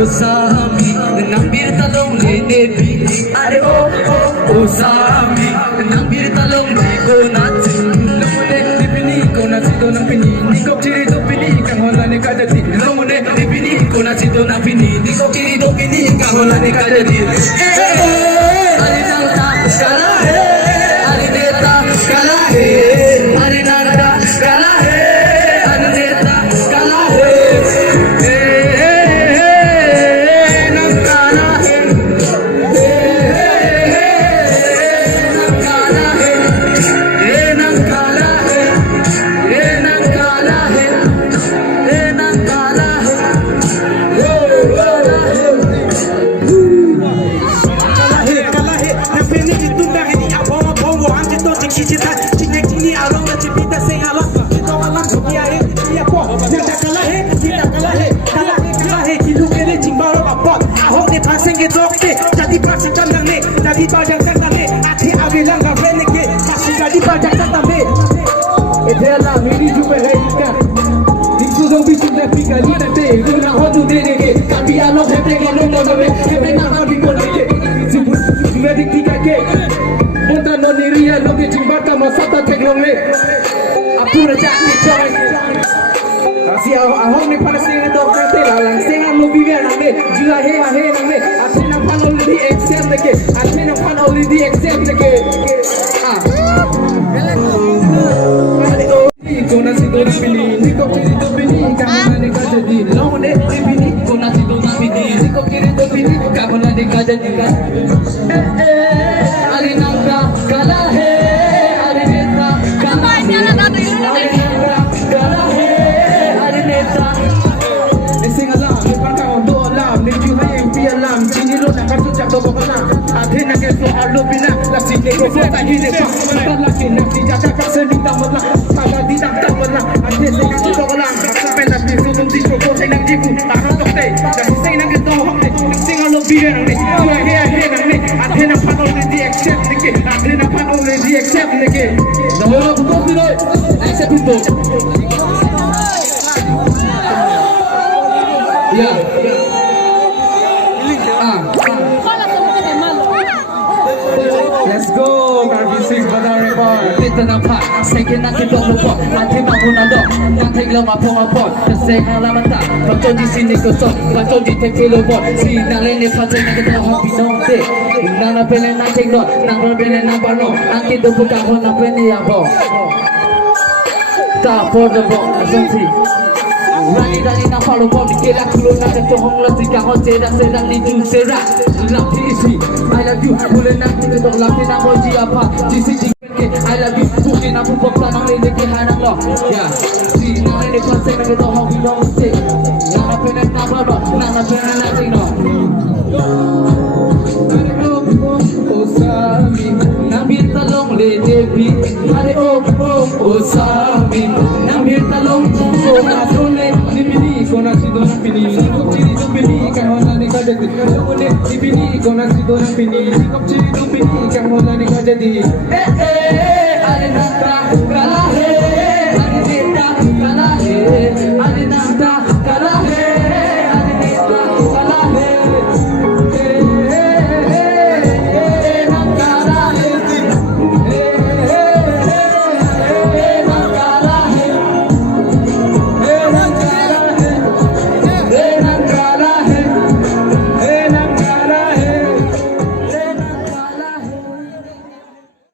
Usami, nambir talong lenebi. Are usami, nambir talong di ko natsi. Lomone dipini ko natsi do na pini. Niko chiri do pini kahola ne kadati. Lomone dipini ko natsi do na pini. Niko chiri do pini kahola ne kadati. Are nanta kala hai, are neta kala hai, are nanta kala hai, are neta kala hai. Jadi pasang kandang ni, jadi bajang kandang ni, akhir awi langgar renegade, masih jadi bajang kandang ni. Adalah miri juga haikan, diksu dong bisu lepi kali nanti, guna hotu denege, tapi alam hebat kalau nonore, hebat nak habis boleh. Sebut medik tiga ke, muda noniria loke jimbata masata teknologi, apa raja kicau. Asi ahok ni panas ni dok kate lalang, sengal lobi kan ame, jula he ame, asi nampan already exam leke, asi nampan already exam leke. Kona si do pini, niko kiri do pini, kamera ne kaja di, lomone pini, kona si do pini, niko kiri do pini, kamera ne kaja di. Ali nangka kala he, ali neta kala he, ali nangka kala he. Singalam, bukan kau dolam, ni juga yang pialam. Sini lo nak kartu cak dobo kena. Akhir nak keso alu bina, lasi nego kota hine pak. Kita lagi nak dijajak kat sening tak malah, sama di tak malah. Akhir saya kartu dobo lang, sampai lagi susun di soko saya nak jibu, taruh dokte. Jadi saya nak keso hokte, singalam biar ni, dua he nang ni. Akhir nak panol di accept ni, akhir nak panol di accept ni. Dahulu betul tidak, accept betul. Ya. Let's go. RB6 Badar Report. Kita nampak, saya nak kita lupa. Nanti mampu nado, nanti lama pun. Saya lama tak. Baca di sini kosong, baca di tepi lubuk. Si nale ni pasal nak kita hobi nonte. Nana pele nak cekdot, nana pele nak bano. Nanti tu bukan kau nak pele yang bo. Tak boleh bo, asumsi. Rani rani na follow bom dikira kulo na keto hong la tika ho seda seda ni ju sera lapti isi I love you boleh nak kulo dok lapti na mo ji apa jisi jike I love you buki na pupok tanang le deke hanang lo ya si na ne konse na keto hong bidong se na pene na baba na pene na tino Osami nambir talong le devi are Osami nambir talong kona sone dipini kona sido na pini kop chiri do pini kahona ne kadati lomone dipini kona sido na pini kop chiri do pini kahona ne kadati are nanta